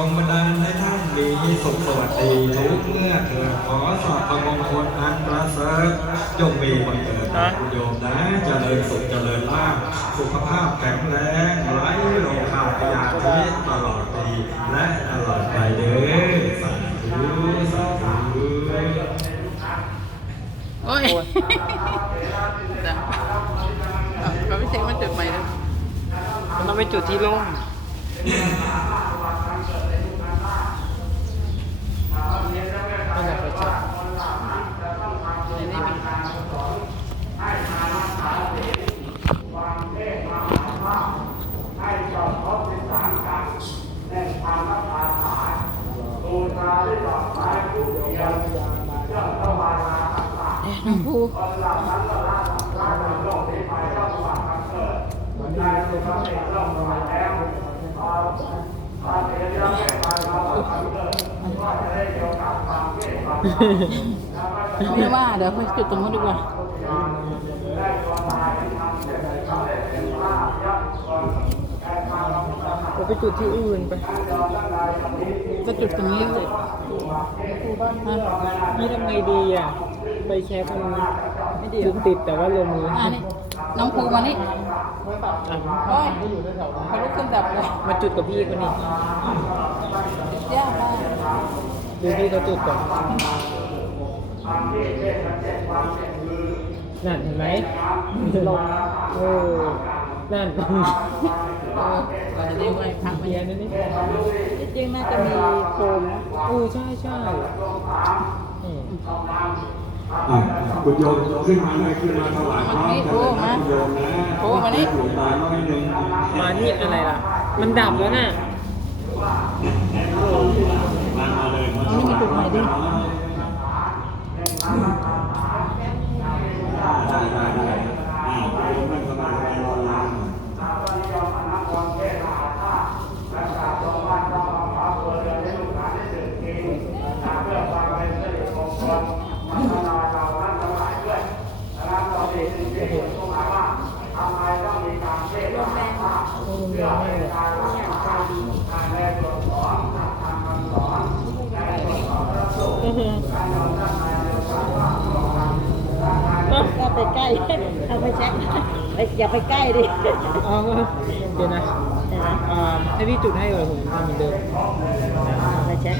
จงบันดาลให้ท่านมีสุขสวัสดีทุกเมื่อเถิดขอสอบประมงคลอันประเสริฐจงมีบังเกิดคุณโยมนะเจริญสุขเจริญมากสุขภาพแข็งแรงไร้โรคขาดยาธิตลอดปีและตลอดไปเด้อสาธุสาธุโอ้ยเขาไม่เช็คมันจุดใหม่เลยมันต้องไปจุดที่ร่มอยากไปจุด ในนี้มี น้องภูไม่ว่าเดี๋ยวไปจุดตรงนู้นดีกว่าเราไปจุดที่อื่นไปก็จุดตรงนี้เลยฮะนี่ทำไงดีอะ ไปแช็คมันจุดติดแต่ว่าลมมืออ่านี่น้องภูมานี่อะโอ้ยเขาลุกขึ้นดับเลยมาจุดกับพี่คนนี้ยากมากดูพี่เขาจุดก่อนนั่นเห็นไหมลมเออนั่นเออเราจะได้ไหว้พระเพียนั่นนี่ที่จริงน่าจะมีโคมเออใช่ใช่อืมอะ คุณโยมขึ้นมาเลยขึ้นมาถวายพร้อมกันเลยนะคุณโยมนะโอ้มานี่อยู่มาน้อยหนึ่งมานี่อะไรล่ะ มันดับแล้วน่ะมามาเลยมานี่มีจุดใหม่ด้วยได้ได้ได้อ่าโยมนั่งสมาธิรอเลย ก็ไปใกล้เอาไปเช็คไปอย่าไปใกล้ดิเอเดี๋ยวนะอ่าให้พี่จุดให้เลยผมทำเหมือนเดิมไปเช็ค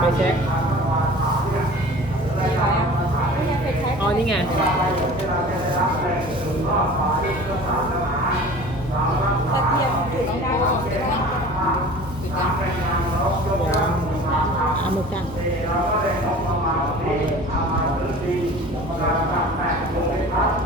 ไปเช็คอ๋อนี่ไงตะเทียมจุดน้องโบจุดยังเอามือกันอั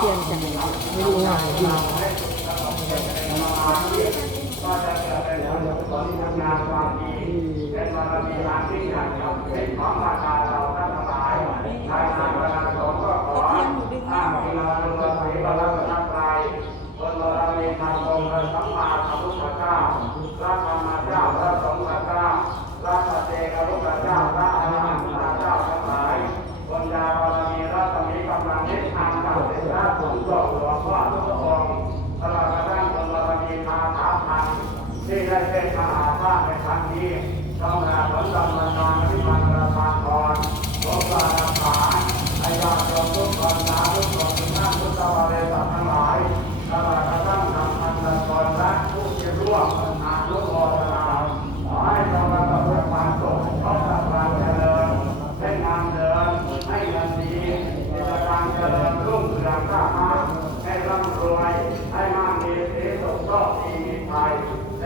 ทียนจังไม่รู้อะจริงตะเทียมหนูดึงไม่ออก ที่ ได้เป็นมหาภาคในครั้งนี้ต้องกาผลดำเนินงานที่มันประทา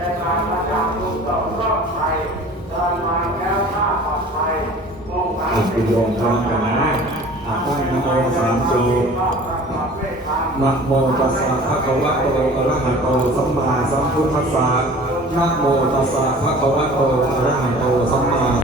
ในการประจำคุณต่อรอบไปเดินมาแล้วข้าปลอดภัยมุ่งหวังสิ่งดีพรมกันนะอาตั้งนโมสามโจนะโมตัสสะภะคะวะโตอะระหะโตสัมมาสัมพุทธัสสะนะโมตัสสะภะคะวะโตอะระหะโตสัมมา